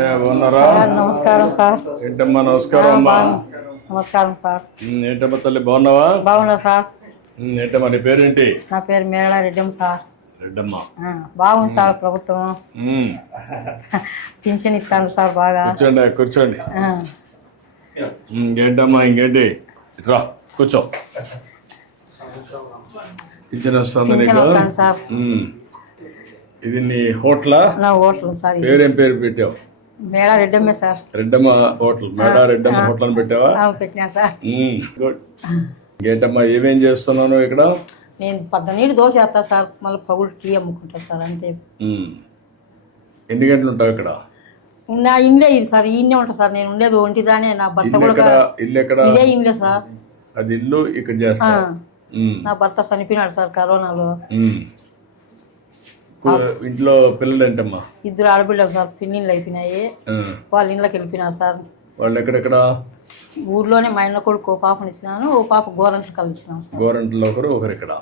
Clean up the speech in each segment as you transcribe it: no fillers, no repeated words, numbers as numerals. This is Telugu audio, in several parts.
ఏంటయ్యా బాగున్నారా? నమస్కారం సార్. ఏంటమ్మా నమస్కారం అమ్మా. నమస్కారం సార్. ఏంటమ్మా తల్లి బాగున్నావా? బాగున్నా సార్. ఏంటమ్మా నీ పేరేంటి? నా పేరు మేళ రెడ్డమ్మ సార్. రెడ్డమ్మ. బాగుంది సార్ ప్రభుత్వం. పింఛన్ ఇస్తాను సార్ బాగా. కూర్చోండి కూర్చోండి. ఇంకేంటమ్మా ఇంకేంటి? రా కూర్చో. పింఛన్ వస్తుంది నీకు? సార్ ఇది నీ హోటలా? నా హోటల్ సార్. పేరేం పేరు పెట్టావు? మేళ రెడ్డమ్మే సార్. రెడ్డమ్మ హోటల్. మేళ రెడ్డమ్మ హోటల్ అని పెట్టావా? పెట్టినా సార్. గుడ్. ఇంకేంటమ్మా ఏమేం చేస్తున్నాను ఇక్కడ? నేను 12 దోశ వేస్తా సార్, మళ్ళీ పగులు టీ అమ్ముకుంటా సార్, అంతే. ఎన్ని గంటలు ఉంటావు ఇక్కడ? నా ఇండ్లే ఇది సార్, ఈయనే ఉంటా సార్. నేను ఉండేది ఒంటిదానే. నా భర్త కూడా ఇల్లు ఎక్కడ? ఇదే ఇండ్లే సార్. అది ఇల్లు ఇక్కడ చేస్తా. నా భర్త చనిపోయినాడు సార్ కరోనాలో. ఇంట్లో పిల్లలు ఏంటమ్మా? 2 ఆడపిల్లలు సార్. పిన్నిళ్ళు అయిపోయినాయి, వాళ్ళ ఇంట్లోకి వెళ్ళిపోయినారు సార్. వాళ్ళు ఎక్కడెక్కడ? ఊర్లోనే. మా ఇంట్లో కొడుకు ఓ పాపని ఇచ్చినాను, ఓ పాప గోరంట్లు కలిసినాను సార్. గోరంట్లో ఒకరు ఇక్కడ.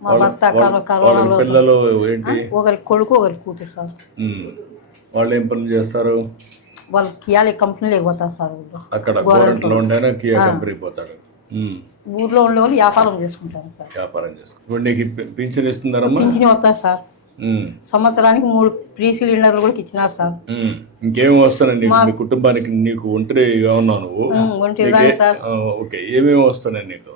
మా భర్త కరోనాలో. పిల్లలు ఏంటి? ఒకరికి కొడుకు ఒకరికి కూతురు సార్. వాళ్ళు ఏం పనులు చేస్తారు? వాళ్ళు కియాలి కంపెనీలో పోతారు సార్. అక్కడ గోరంట్లో ఉండేనా కియా కంపెనీ పోతాడు. ఊర్లో ఉండే వాళ్ళు వ్యాపారం చేసుకుంటారు సార్. వ్యాపారం చేసుకుంటారు. ఇప్పుడు నీకు పింఛన్ ఇస్తున్నారమ్మా? పింఛన్ వస్తారు సార్. సంవత్సరానికి 3 ఫ్రీ సిలిండర్లు కూడా ఇచ్చినారు సార్. ఇంకేమి వస్తున్నాయి మీ కుటుంబానికి? నీకు ఒంటరిగా ఉన్నావు నువ్వు? ఒంటరిగానే సార్. ఓకే. ఏమేమి వస్తున్నాయి నీకు?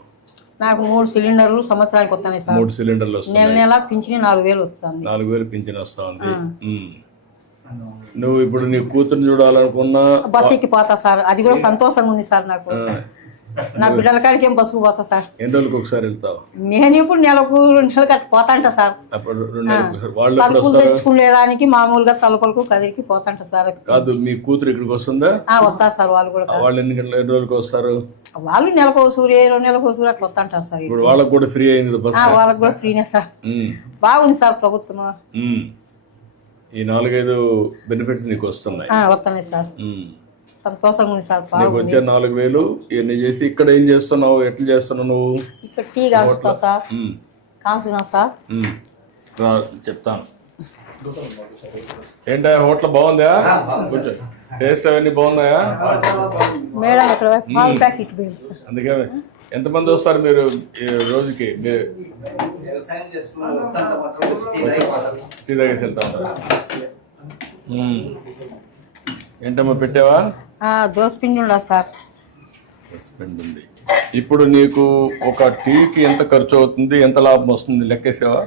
నాకు 3 సిలిండర్లు సంవత్సరానికి వస్తున్నాయి సార్. 3 సిలిండర్లు వస్తున్నాయి. నెల నెల పింఛన్ 4000 వస్తుంది. 4000 పింఛన్ వస్తా ఉంది. నువ్వు ఇప్పుడు నీ కూతురు చూడాలనుకున్నా బస్ ఎక్కి పోతా సార్. అది కూడా సంతోషంగా ఉంది సార్ నాకు. నా బిడ్డల కాడికి ఏం బస్సుకు పోతా సార్. ఎన్ని రోజులకు ఒకసారి వెళ్తావు? నేను ఇప్పుడు నెలకు కట్టి పోతాంట సార్. సరుకులు తెచ్చుకునేదానికి మామూలుగా తలుపులకు కదిరికి పోతాంట సార్. కాదు, మీ కూతురు ఇక్కడికి వస్తుందా? వస్తారు సార్ వాళ్ళు కూడా. వాళ్ళు ఎన్ని రోజులకు వస్తారు? వాళ్ళు నెలకు సూర్య 2 నెలలకు సూర్య అట్లా వస్తాంటారు సార్. ఇప్పుడు వాళ్ళకి కూడా ఫ్రీ అయింది బస్? వాళ్ళకి కూడా ఫ్రీనే సార్. బాగుంది సార్ ప్రభుత్వం. ఈ 4-5 బెనిఫిట్స్ నీకు వస్తున్నాయి? వస్తున్నాయి సార్. సంతోషంగా ఉంది సార్. వచ్చే 4000 ఇవన్నీ చేసి ఇక్కడ ఏం చేస్తున్నావు? ఎట్లా చేస్తున్నావు నువ్వు? ఇక్కడ టీ కాల్చుతా సార్. కాల్చున్నా సార్. చెప్తాను. ఏంటా హోటల్ బాగుందా? కొంచెం టేస్ట్ అవన్నీ బాగున్నాయా? మేడం ఇక్కడ పాల ప్యాకెట్ సార్. అందుకే ఎంతమంది వస్తారు మీరు రోజుకి? టీ తాగేసి వెళ్తా ఉంటారు. ఏంటమ్మా పెట్టావా? దోసపిండి ఉండదు సార్. దోసపిండి ఉంది. ఇప్పుడు నీకు ఒక టీకి ఎంత ఖర్చు అవుతుంది, ఎంత లాభం వస్తుంది లెక్కేసావా?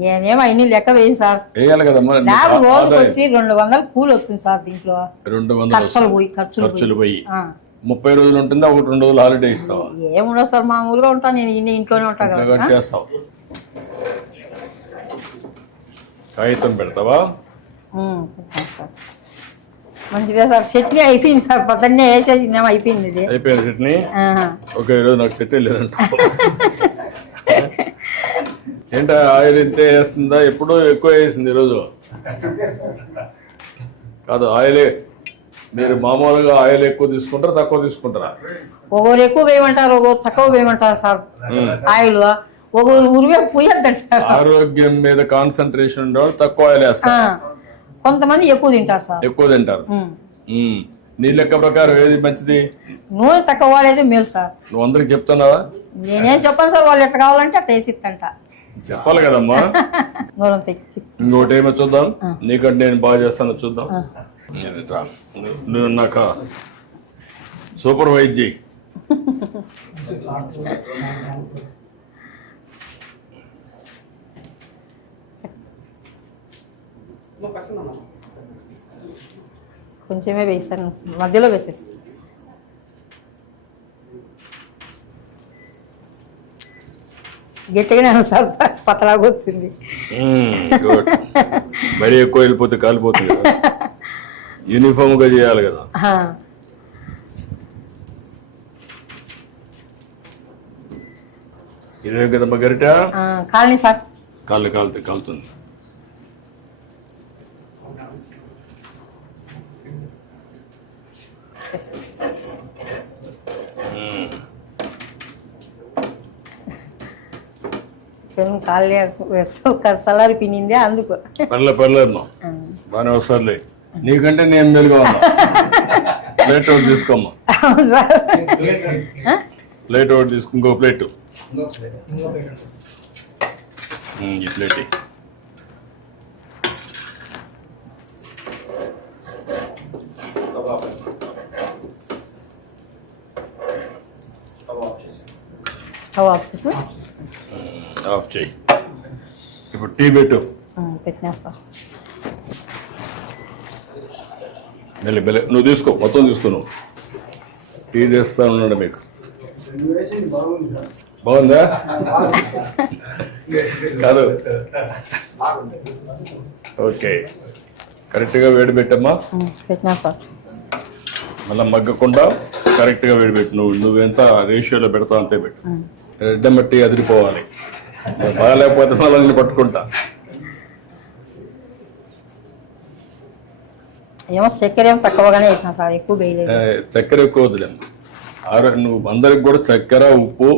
నేనేమో అన్ని లెక్క వేయను సార్. వేయాలి కదమ్మా. రోజుకి వచ్చి 200 కూలి వస్తుంది సార్. దీంట్లో 200 ఖర్చులు పోయి 30 రోజులు ఉంటుందా? 1-2 రోజులు హాలిడే ఇస్తావా? ఏముండదు సార్, మామూలుగా ఉంటాను నేను. ఇంట్లోనే ఉంటా కదా. చేస్తావు. కాగితం పెడతావా? మంచిగా సార్. చట్నీ అయిపోయింది సార్. పొద్దున్నే వేసేసి అయిపోయింది. ఇది అయిపోయింది చట్నీ. ఓకే. ఈరోజు నాకు చట్నీ లేదంట. ఏంటో ఆయిల్ ఇంతే వేస్తుందా? ఎప్పుడో ఎక్కువ వేసింది ఈరోజు. కాదు, ఆయిలే. మీరు మామూలుగా ఆయిల్ ఎక్కువ తీసుకుంటారా తక్కువ తీసుకుంటారా? ఒకరు ఎక్కువ వేయమంటారు, ఒకరు తక్కువ వేయమంటారు సార్. ఆయిల్ ఒకరు ఉరివే పోయొద్దంటారు. ఆరోగ్యం మీద కాన్సన్ట్రేషన్ ఉండేవాళ్ళు తక్కువ ఆయిల్ వేస్తారు. కొంతమంది ఎక్కువ తింటారు సార్. ఎక్కువ తింటారు. నీ లెక్క ప్రకారం ఏది మంచిది? నూనె తక్కువ వాడేది మేలు సార్. నువ్వు అందరికి చెప్తున్నావా? నేనేం చెప్పాను సార్. వాళ్ళు ఎట్లా కావాలంటే అట్లా వేసిస్తంట. చెప్పాలి కదమ్మా. ఇంకోటి ఏమో చూద్దాం. నీకంటే నేను బాగా చేస్తాను చూద్దాం. నువ్వు నాకు సూపర్వైజ్ చేయి. కొంచెమే వేసాను, మధ్యలో వేసేసి. గట్టిగానే సార్, పతలాగా వస్తుంది. మరీ ఎక్కువ వెళ్ళిపోతే కాలిపోతుంది. యూనిఫామ్ గా చేయాలి కదా. ఇదే కదమ్మా గరిట? Colony sir. కాలుతుంది. కాలే సలారి పినిందే అందుకు. పర్లేదమ్మా, బాగానే వస్తారులే. నీకంటే నేను మెలుగా ఉన్నా. ప్లేట్ ఒకటి తీసుకోమ్మా. అవును సార్. ప్లేట్ ఒకటి తీసుకో, ఇంకో ప్లేట్. ఈ ప్లేట్ ఆఫ్ చేయి. ఇప్పుడు టీ పెట్టు. పెట్టినా సార్. మెల్లి మెల్లి నువ్వు తీసుకో, మొత్తం తీసుకో. నువ్వు టీ చేస్తా ఉన్నాడు మీకు. బాగుందా? కాదు, ఓకే. కరెక్ట్గా వేడి పెట్టమ్మా. పెట్టినా సార్. మళ్ళీ మగ్గకుండా కరెక్ట్గా వేడి పెట్టు. నువ్వెంత రేషియోలో పెడతావు అంతే పెట్టు. రెడ్డ మట్టి అదిరిపోవాలి. బాగాలేకపోతే మళ్ళీ నేను పట్టుకుంటా. ఏమో చక్కెర ఏమో తక్కువగానే వేసినా సార్, ఎక్కువ వేయలేదు. చక్కెర ఎక్కువ వదిలేమ్మా. నువ్వు అందరికి కూడా చక్కెర, ఉప్పు,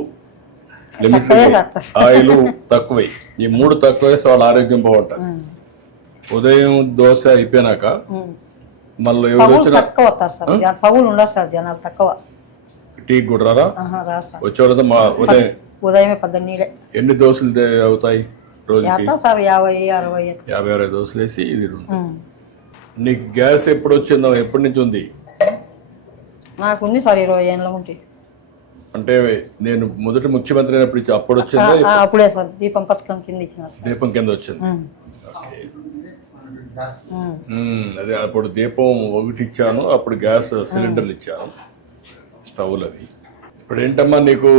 లిమిట్, ఆయిల్ తక్కువై, ఈ 3 తక్కువ వేస్తే వాళ్ళ ఆరోగ్యం బాగుంటుంది. ఉదయం దోశ అయిపోయినాక మళ్ళీ ఎవరు వచ్చినా తక్కువ వస్తారు సార్, పగులు ఉండరు సార్, జనాలు తక్కువ. టీ కూడా రారా? వచ్చేవాళ్ళతో మా ఉదయమే 18 ఎన్ని దోశలు అవుతాయి రోజుకి? సార్ 50-60. 50-60 దోశలు వేసి ఇది. నీకు గ్యాస్ ఎప్పుడు వచ్చిందో, ఎప్పటి నుంచి ఉంది? నాకు ఉంది సార్ 20 ఏళ్ళ ఉంటే. అంటే నేను మొదటి ముఖ్యమంత్రి అయినప్పుడు అప్పుడు వచ్చిందా? అప్పుడే సార్, దీపం పథకం కింద ఇచ్చిన. దీపం కింద వచ్చింది. అదే అప్పుడు దీపం ఒకటి ఇచ్చాను, అప్పుడు గ్యాస్ సిలిండర్లు ఇచ్చాను, స్టవ్లు అవి. ఇప్పుడు ఏంటమ్మా నీకు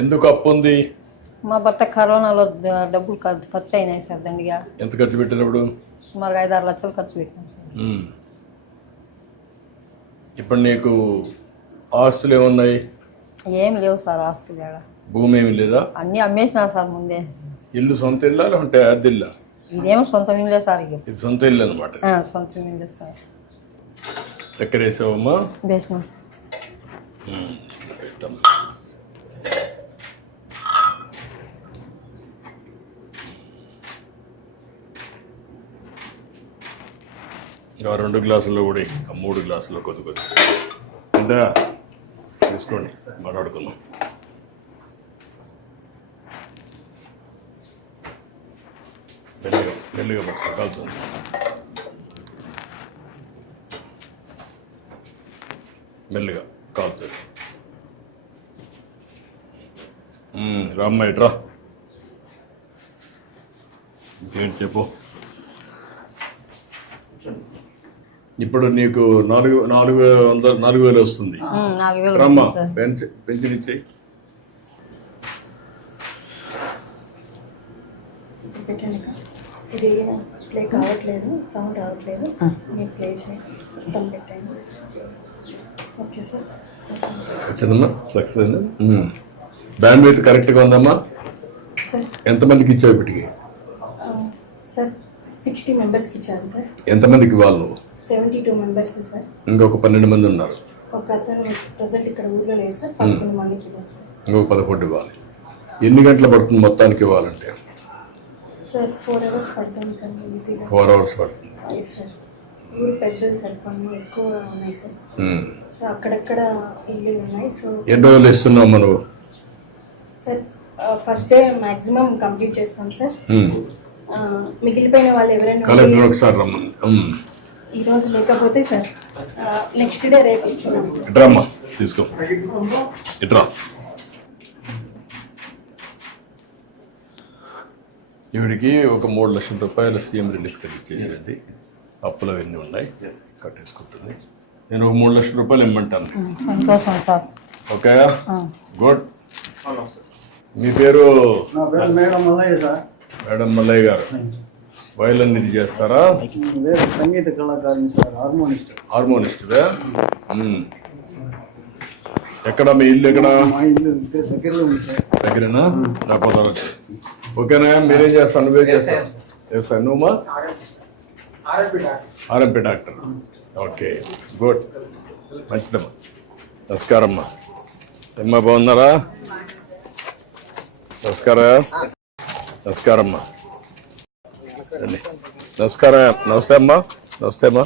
ఎందుకు అప్పు ఉంది? మా భర్త కరోనాలో డబ్బులు ఖర్చు అయినాయి సార్ దండిగా. ఎంత ఖర్చు పెట్టినప్పుడు? సుమారుగా 5-6 లక్షలు ఖర్చు పెట్టినాం సార్. ఇప్పుడు నీకు ఆస్తులు ఏమున్నాయి? ఏం లేవు సార్ ఆస్తులు. భూమి ఏమి లేదా? అన్ని అమ్మేసినారు సార్ ముందే. ఇల్లు సొంత ఇల్లా లేకుంటే అద్దె ఇల్లా? ఇదేమో సొంత ఇల్లే సార్. ఇది సొంత ఇల్లు అనమాట. సొంత ఇల్లే సార్. చక్కెర వేసావమ్మా? వేసినాం సార్. ఇంకా 2 గ్లాసుల్లో కూడా 3 గ్లాసుల్లో కొద్ది కొద్ది అంటే తీసుకోండి, మాట్లాడుకుందాం. మెల్లిగా మెల్లిగా పట్టుకో, కాల్చుంది. మెల్లిగా కాలుతుంది. రామ్మ ఇట్రా, ఇంకేంటి చెప్పు. ఇప్పుడు నీకు 4,000 వస్తుంది. రమ్మా, పెన్షన్ ఇచ్చేయి. ఇది ప్లే కావట్లేదు, సౌండ్ రావట్లేదు, మీరు ప్లే చేయండి. పెట్టండి. Okay sir. వచ్చిందమ్మా, సక్సెస్ అయింది. బ్యాండ్ విత్ కరెక్ట్గా ఉందమ్మా. సార్ ఎంతమందికి ఇచ్చావు ఇప్పటికి? సార్ 60 మెంబర్స్కి ఇచ్చాను సార్. ఎంతమందికి ఇవ్వాలి నువ్వు? 72 మెంబర్స్ సార్. ఇంకొక 12 మంది ఉన్నారు. ఒక అతను ప్రజెంట్ ఇక్కడ ఊర్లో లేదు సార్, 11 మందికి ఇవ్వాలి సార్. ఇంకొక 11 ఇవ్వాలి. ఎన్ని గంటలు పడుతుంది మొత్తానికి ఇవ్వాలంటే? సార్ 4 hours పడుతుంది సార్, ఈజీగా 4 hours పడుతుంది. సార్ ఊరు పెద్దది సార్, పనులు ఎక్కువ ఉన్నాయి సార్. సో అక్కడక్కడ ఇల్లు ఉన్నాయి. సో ఎన్ని రోజులు ఇస్తున్నావు నువ్వు? Sir first day maximum complete చేస్తాం సార్. మిగిలిపోయిన వాళ్ళు ఎవరైనా కలెక్టర్ ఒకసారి రమ్మని. ఈ రోజు లేకపోతే సార్ నెక్స్ట్ డే రేపు ఇస్తున్నాం సార్. ఇట్రామ్మా, తీసుకో, ఇట్రా. ఈవిడికి ఒక 3 లక్షల రూపాయలు సీఎం రిలీఫ్ ఇచ్చేసేయండి. అప్పులు అవన్నీ ఉన్నాయి, కట్టేసుకుంటుంది. నేను ఒక 3 లక్షల రూపాయలు ఇమ్మంటాను. సంతోషం సార్. Okay, good. మీ పేరు? మేడం మల్లయ్య సార్. మేడం మల్లయ్య గారు వయలిన్ ఇది చేస్తారా? సంగీత కళాకారుని సార్, హార్మోనిస్ట్. హార్మోనిస్ట్దా? ఎక్కడ మీ ఇల్లు? ఎక్కడ? మా ఇల్లు దగ్గరలో ఉంది సార్. దగ్గరేనా? రాకపోతే ఓకేనా? మీరేం చేస్తాను? నువ్వేం చేస్తాను? చేస్తాను నువ్వు? RMP doctor. ఓకే, గుడ్, మంచిదమ్మా. నమస్కారం అమ్మా. అమ్మా బాగున్నారా? నమస్కారం అమ్మా. నమస్కారం. నమస్తే అమ్మా. నమస్తే అమ్మా.